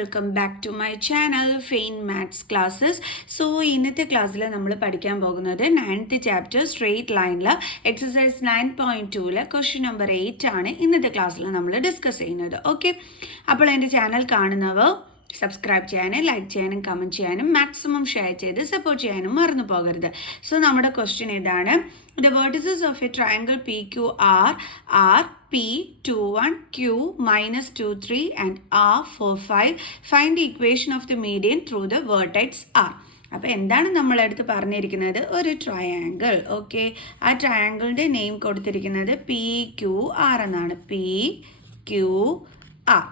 Welcome back to my channel fine maths classes. So ഇന്നത്തെ ക്ലാസ്സിൽ നമ്മൾ പഠിക്കാൻ പോകുന്നത് 9th ചാപ്റ്റർ സ്ട്രെയിറ്റ് ലൈനിൽ എക്സസൈസ് 9.2 ക്വസ്റ്റ്യൻ നമ്പർ 8 ആണ് ഇന്നത്തെ ക്ലാസ്സിൽ നമ്മൾ ഡിസ്കസ് ചെയ്യുന്നത്. ഓക്കെ, അപ്പോൾ എൻ്റെ ചാനൽ കാണുന്നവർ സബ്സ്ക്രൈബ് ചെയ്യാനും ലൈക്ക് ചെയ്യാനും കമൻറ്റ് ചെയ്യാനും മാക്സിമം ഷെയർ ചെയ്ത് സപ്പോർട്ട് ചെയ്യാനും മറന്നു പോകരുത്. സോ നമ്മുടെ ക്വസ്റ്റ്യൻ ഇതാണ്: The vertices of a triangle PQR are P 21, Q minus 23 and R 45. Find the equation of the median through the vertex R. അപ്പോൾ എന്താണ് നമ്മളടുത്ത് പറഞ്ഞിരിക്കുന്നത്? ഒരു ട്രയാങ്കിൾ. ഓക്കെ, ആ ട്രയാങ്കിളിൻ്റെ നെയിം കൊടുത്തിരിക്കുന്നത് PQR എന്നാണ്. PQR.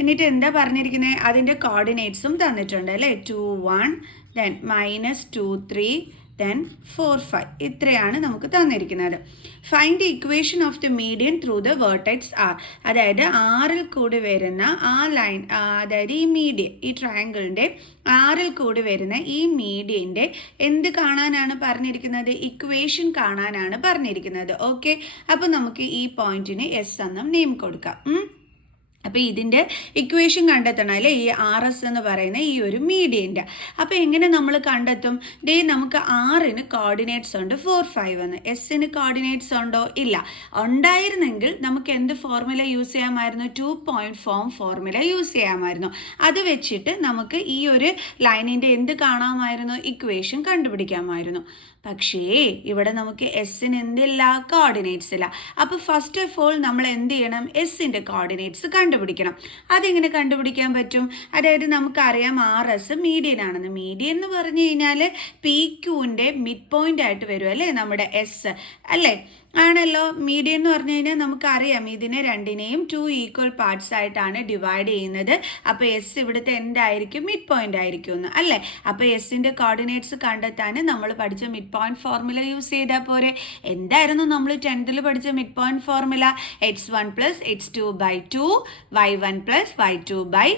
എന്നിട്ട് എന്താ പറഞ്ഞിരിക്കുന്നത്? അതിൻ്റെ കോർഡിനേറ്റ്സും തന്നിട്ടുണ്ട് അല്ലേ. 2 1 ദെൻ -2 3 then 4 5. ഇത്രയാണ് നമുക്ക് തന്നിരിക്കുന്നത്. Find the equation of the median through the vertex R. അതായത് ആറിൽ കൂടി വരുന്ന ആ ലൈൻ, അതായത് ഈ മീഡിയൻ, ഈ ട്രയാങ്കിളിൻ്റെ ആറിൽ കൂടി വരുന്ന ഈ മീഡിയൻ്റെ എന്ത് കാണാനാണ് പറഞ്ഞിരിക്കുന്നത്? ഇക്വേഷൻ കാണാനാണ് പറഞ്ഞിരിക്കുന്നത്. ഓക്കെ, അപ്പോൾ നമുക്ക് ഈ പോയിന്റിന് എസ് എന്നും നെയിം കൊടുക്കാം. അപ്പോൾ ഇതിൻ്റെ ഇക്വേഷൻ കണ്ടെത്തണം അല്ലേ, ഈ ആർ എസ് എന്ന് പറയുന്ന ഈ ഒരു മീഡിയൻ്റെ. അപ്പോൾ എങ്ങനെ നമ്മൾ കണ്ടെത്തും? ദേ നമുക്ക് ആറിന് കോർഡിനേറ്റ്സ് ഉണ്ട് 4 5 എന്ന്. എസ്സിന് കോർഡിനേറ്റ്സ് ഉണ്ടോ? ഇല്ല. ഉണ്ടായിരുന്നെങ്കിൽ നമുക്ക് എന്ത് ഫോർമുല യൂസ് ചെയ്യാമായിരുന്നു? 2 പോയിൻറ്റ് ഫോർമുല യൂസ് ചെയ്യാമായിരുന്നു. അത് വെച്ചിട്ട് നമുക്ക് ഈ ഒരു ലൈനിൻ്റെ എന്ത് കാണാമായിരുന്നു? ഇക്വേഷൻ കണ്ടുപിടിക്കാമായിരുന്നു. പക്ഷേ ഇവിടെ നമുക്ക് എസ്സിന് എന്തില്ല? കോർഡിനേറ്റ്സ് ഇല്ല. അപ്പോൾ ഫസ്റ്റ് ഓഫ് ഓൾ നമ്മൾ എന്ത് ചെയ്യണം? എസ്സിൻ്റെ കോർഡിനേറ്റ്സ് കണ്ടുപിടിക്കണം. അതെങ്ങനെ കണ്ടുപിടിക്കാൻ പറ്റും? അതായത് നമുക്കറിയാം ആർ എസ് മീഡിയൻ ആണെന്ന്. മീഡിയൻ എന്ന് പറഞ്ഞു കഴിഞ്ഞാൽ പി ക്യൂവിൻ്റെ മിഡ് പോയിൻ്റ് ആയിട്ട് വരും അല്ലേ നമ്മുടെ എസ്, അല്ലേ? ആണല്ലോ. മീഡിയൻ എന്ന് പറഞ്ഞു കഴിഞ്ഞാൽ നമുക്കറിയാം ഇതിനെ രണ്ടിനെയും 2 ഈക്വൽ പാർട്സ് ആയിട്ടാണ് ഡിവൈഡ് ചെയ്യുന്നത്. അപ്പോൾ എസ് ഇവിടുത്തെ എന്തായിരിക്കും? മിഡ് പോയിൻ്റ് ആയിരിക്കും എന്ന്, അല്ലേ? അപ്പോൾ എസ്സിൻ്റെ കോർഡിനേറ്റ്സ് കണ്ടെത്താൻ നമ്മൾ പഠിച്ച മിഡ് പോയിന്റ് ഫോർമുല യൂസ് ചെയ്താൽ പോരെ. എന്തായിരുന്നു നമ്മൾ 10th പഠിച്ച mid point formula? x1 + x2/2 y1 + y2/2.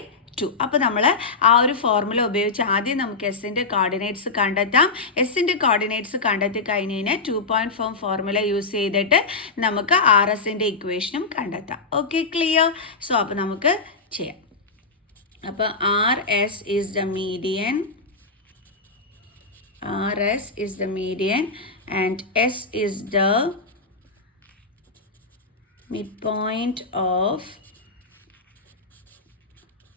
അപ്പോൾ നമ്മൾ ആ ഒരു ഫോർമുല ഉപയോഗിച്ച് ആദ്യം നമുക്ക് എസ്സിൻ്റെ കോർഡിനേറ്റ്സ് കണ്ടെത്താം. എസ്സിൻ്റെ കോർഡിനേറ്റ്സ് കണ്ടെത്തി കഴിഞ്ഞ് കഴിഞ്ഞാൽ 2 പോയിൻറ്റ് ഫോർമുല യൂസ് ചെയ്തിട്ട് നമുക്ക് ആർ എസിൻ്റെ ഇക്വേഷനും കണ്ടെത്താം. Okay, clear? സോ അപ്പോൾ നമുക്ക് ചെയ്യാം. അപ്പോൾ R S is the median, RS is the median and S is the midpoint of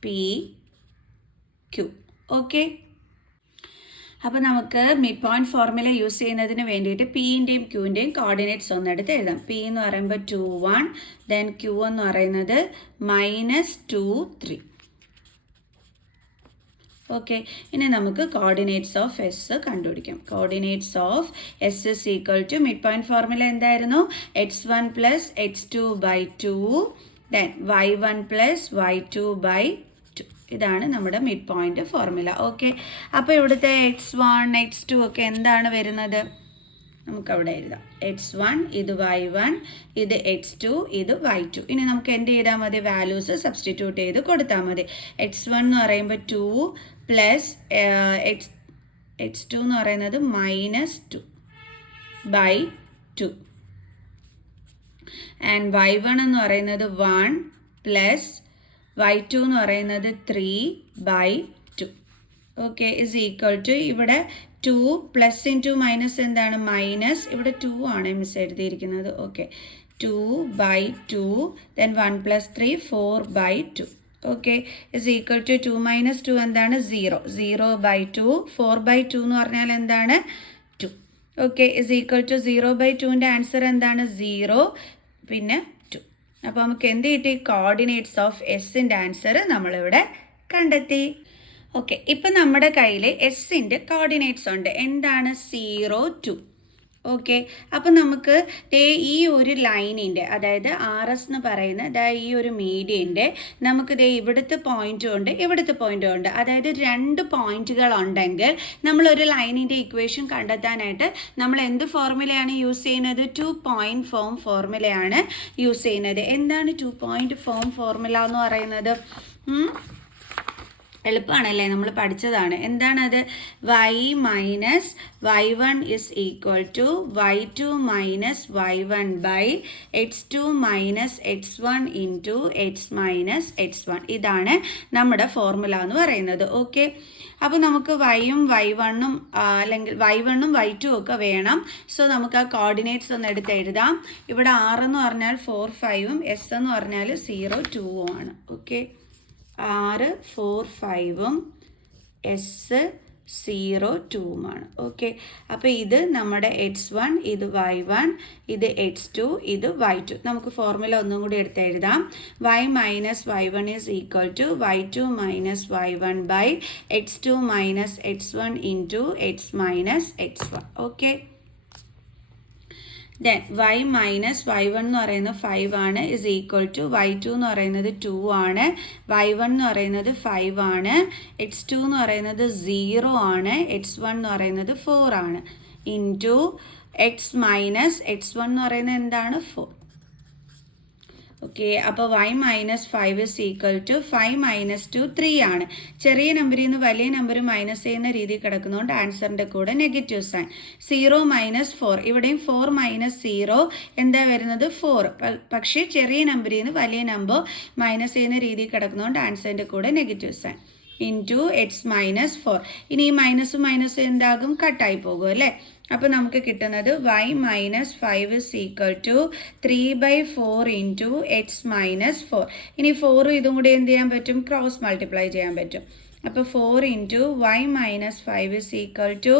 PQ. Okay. അപ്പോൾ നമുക്ക് മിഡ് പോയിന്റ് ഫോർമുല യൂസ് ചെയ്യുന്നതിന് വേണ്ടിയിട്ട് പിൻ്റെയും ക്യൂവിൻ്റെയും കോർഡിനേറ്റ്സ് ഒന്നെടുത്ത് എഴുതാം. പി എന്ന് പറയുമ്പോൾ 2 1, ദെൻ ക്യൂ എന്ന് പറയുന്നത് -2 3. ഓക്കെ, ഇനി നമുക്ക് കോർഡിനേറ്റ്സ് ഓഫ് എസ് കണ്ടുപിടിക്കാം. Coordinates of S is equal to mid point formula എന്തായിരുന്നു? x1 + x2/2 then y1 + y2/2. ഇതാണ് നമ്മുടെ മിഡ് പോയിന്റ് ഫോർമുല. ഓക്കെ, അപ്പോൾ ഇവിടുത്തെ x1 x2 ഒക്കെ എന്താണ് വരുന്നത്? നമുക്കവിടെ എഴുതാം. x1 ഇത് y1, ഇത് x2, ഇത് y2. ഇനി നമുക്ക് എന്ത് ചെയ്താൽ മതി? വാല്യൂസ് സബ്സ്റ്റിറ്റ്യൂട്ട് ചെയ്ത് കൊടുത്താൽ മതി. x1 എന്ന് പറയുമ്പോൾ 2 പ്ലസ് x2 എന്ന് പറയുന്നത് -2/2 ആൻഡ് y1 എന്ന് പറയുന്നത് 1 പ്ലസ് y2 എന്ന് പറയുന്നത് 3/2. ഓക്കെ, ഇസ് ഈക്വൽ ടു ഇവിടെ 2 പ്ലസ് ഇൻറ്റു മൈനസ് എന്താണ്? മൈനസ്. ഇവിടെ 2 ആണ് മിസ് എഴുതിയിരിക്കുന്നത്. Okay, 2/2 then 1 + 3 4/2. Okay, is equal to 2 - 2 എന്താണ്? 0. 0/2. 4/2 എന്ന് പറഞ്ഞാൽ എന്താണ്? 2. ഓക്കെ, ഇസ് ഈക്വൽ ടു 0/2ൻ്റെ ആൻസർ എന്താണ്? 0 പിന്നെ 2. അപ്പോൾ നമുക്ക് എന്ത് കിട്ടി? കോർഡിനേറ്റ്സ് ഓഫ് എസ്സിൻ്റെ ആൻസർ നമ്മളിവിടെ കണ്ടെത്തി. ഓക്കെ, ഇപ്പം നമ്മുടെ കയ്യിൽ എസ്സിൻ്റെ കോർഡിനേറ്റ്സ് ഉണ്ട്. എന്താണ്? 0 2. ഓക്കെ, അപ്പം നമുക്ക് ഈ ഒരു ലൈനിൻ്റെ, അതായത് ആർ എസ് എന്ന് പറയുന്ന ഈ ഒരു മീഡിയൻ്റെ നമുക്ക് ഇവിടുത്തെ പോയിൻറ്റും ഉണ്ട്, ഇവിടുത്തെ പോയിൻറ്റും ഉണ്ട്. അതായത് 2 പോയിൻറ്റുകൾ ഉണ്ടെങ്കിൽ നമ്മളൊരു ലൈനിൻ്റെ ഇക്വേഷൻ കണ്ടെത്താനായിട്ട് നമ്മൾ എന്ത് ഫോർമുലയാണ് യൂസ് ചെയ്യുന്നത്? 2 പോയിൻറ്റ് ഫോർമുലയാണ് യൂസ് ചെയ്യുന്നത്. എന്താണ് 2 പോയിൻറ്റ് ഫോർമുല എന്ന് പറയുന്നത്? എളുപ്പമാണല്ലേ, നമ്മൾ പഠിച്ചതാണ്. എന്താണത്? y minus y1 is equal to y2 minus y1 by x2 minus x1 into x minus x1. ഇതാണ് നമ്മുടെ ഫോർമുല എന്ന് പറയുന്നത്. ഓക്കെ, അപ്പോൾ നമുക്ക് വൈയും y1ഉം അല്ലെങ്കിൽ y1ഉം y2 ഒക്കെ വേണം. സോ നമുക്ക് ആ കോർഡിനേറ്റ്സ് ഒന്ന് എടുത്ത് എഴുതാം. ഇവിടെ r എന്ന് പറഞ്ഞാൽ 4 5ഉം s എന്ന് പറഞ്ഞാൽ 0 2ഉം ആണ്. ഓക്കെ, 6 4 5ഉം എസ് 0 2ഉമാണ്. ഓക്കെ, അപ്പോൾ ഇത് നമ്മുടെ x1, ഇത് y1, ഇത് x2, ഇത് y2. നമുക്ക് ഫോർമുല ഒന്നും കൂടി എടുത്ത് എഴുതാം. y minus y1 is equal to y2 minus y1 by x2 minus x1 into x minus x1. Okay, then y minus y1 എന്ന് പറയുന്നത് 5 ആണ്, ഇസ് ഈക്വൽ ടു y2 എന്ന് പറയുന്നത് 2 ആണ്, y1 എന്ന് പറയുന്നത് 5 ആണ്, x2 എന്ന് പറയുന്നത് 0 ആണ്, x1 എന്ന് പറയുന്നത് 4 ആണ്, ഇൻറ്റു x മൈനസ് x1 എന്ന് പറയുന്നത് എന്താണ്? 4. ഓക്കെ, അപ്പോൾ y minus 5 is equal to 5 minus 2 3 ആണ്. ചെറിയ നമ്പറിൽ നിന്ന് വലിയ നമ്പർ മൈനസ് ചെയ്യുന്ന രീതിയിൽ കിടക്കുന്നതുകൊണ്ട് ആൻസറിൻ്റെ കൂടെ നെഗറ്റീവ് സൈൻ. 0 മൈനസ് 4, ഇവിടെയും 4 മൈനസ് 0 എന്താ വരുന്നത്? 4. പക്ഷേ ചെറിയ നമ്പറിൽ നിന്ന് വലിയ നമ്പർ മൈനസ് ചെയ്യുന്ന രീതിയിൽ കിടക്കുന്നതുകൊണ്ട് ആൻസറിൻ്റെ കൂടെ negative sign into x minus 4. ഇനി ഈ മൈനസും മൈനസും എന്താകും? കട്ടായി പോകും അല്ലേ? അപ്പോൾ നമുക്ക് കിട്ടുന്നത് y minus 5 is equal to 3/4 into x minus 4. ഇനി 4 ഇതും കൂടി എന്ത് ചെയ്യാൻ പറ്റും? ക്രോസ് മൾട്ടിപ്ലൈ ചെയ്യാൻ പറ്റും. അപ്പോൾ 4 into y minus 5 is equal to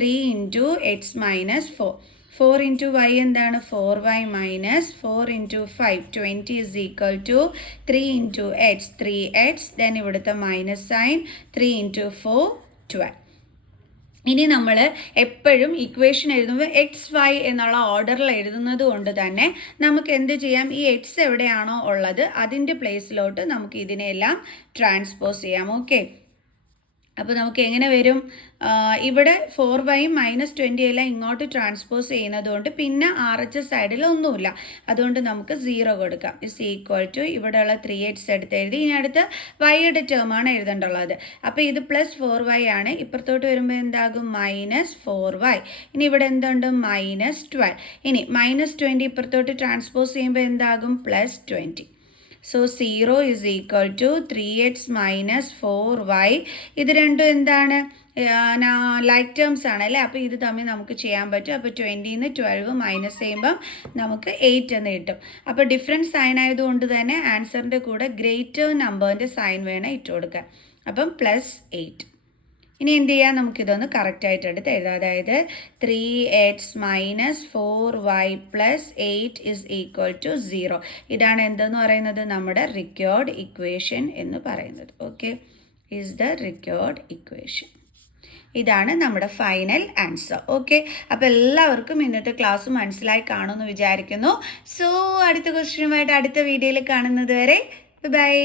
3 into x minus 4. 4 into y എന്താണ്? 4y minus 4 into 5 20 is equal to 3 into x 3x. Then ഇവിടുത്തെ മൈനസ് സൈൻ 3 ഇൻറ്റു 4 12. ഇനി നമ്മൾ എപ്പോഴും ഇക്വേഷൻ എഴുതുമ്പോൾ XY എന്നുള്ള ഓർഡറിൽ എഴുതുന്നത് കൊണ്ട് തന്നെ നമുക്ക് എന്ത് ചെയ്യാം? ഈ എക്സ് എവിടെയാണോ ഉള്ളത് അതിൻ്റെ പ്ലേസിലോട്ട് നമുക്ക് ഇതിനെല്ലാം ട്രാൻസ്പോസ് ചെയ്യാം. ഓക്കെ, അപ്പോൾ നമുക്ക് എങ്ങനെ വരും? ഇവിടെ 4y മൈനസ് 20 എല്ലാം ഇങ്ങോട്ട് ട്രാൻസ്പോസ് ചെയ്യുന്നത് കൊണ്ട് പിന്നെ RHS സൈഡിൽ ഒന്നുമില്ല, അതുകൊണ്ട് നമുക്ക് 0 കൊടുക്കാം. ഇസ് ഈക്വൽ ടു ഇവിടെയുള്ള 3x എടുത്ത് എഴുതി. ഇനി അടുത്ത് വൈയുടെ ടേമാണ് എഴുതേണ്ടുള്ളത്. അപ്പോൾ ഇത് പ്ലസ് 4y ആണ്, ഇപ്പുറത്തോട്ട് വരുമ്പോൾ എന്താകും? Minus 4y. ഇനി ഇവിടെ എന്തുണ്ട്? മൈനസ് 12. ഇനി മൈനസ് 20 ഇപ്പുറത്തോട്ട് ട്രാൻസ്പോസ് ചെയ്യുമ്പോൾ എന്താകും? Plus 20. So 0 is equal to 3x minus 4y. ഇത് രണ്ടും എന്താണ്? ലൈക്ക് ടേംസ് ആണ് അല്ലേ? അപ്പോൾ ഇത് തമ്മിൽ നമുക്ക് ചെയ്യാൻ പറ്റും. അപ്പോൾ 20ന്ന് 12 മൈനസ് ചെയ്യുമ്പം നമുക്ക് 8 എന്ന് കിട്ടും. അപ്പോൾ ഡിഫറൻറ്റ് സൈൻ ആയതുകൊണ്ട് തന്നെ ആൻസറിൻ്റെ കൂടെ ഗ്രേറ്റർ നമ്പറിൻ്റെ സൈൻ വേണം ഇട്ട് കൊടുക്കാൻ. അപ്പം പ്ലസ് 8. ഇനി എന്ത് ചെയ്യാം? നമുക്കിതൊന്ന് കറക്റ്റായിട്ട് എടുത്ത് എഴുതാം. അതായത് 3x minus 4y plus 8 is equal to 0. ഇതാണ് എന്തെന്ന് പറയുന്നത്? നമ്മുടെ റിക്വേർഡ് ഇക്വേഷൻ എന്ന് പറയുന്നത്. Okay, is the required equation. ഇതാണ് നമ്മുടെ ഫൈനൽ ആൻസർ. ഓക്കെ, അപ്പോൾ എല്ലാവർക്കും ഇന്നത്തെ ക്ലാസ് മനസ്സിലായി കാണുമെന്ന് വിചാരിക്കുന്നു. സോ അടുത്ത ക്വസ്റ്റ്യനുമായിട്ട് അടുത്ത വീഡിയോയിൽ കാണുന്നത് വരെ ബൈ.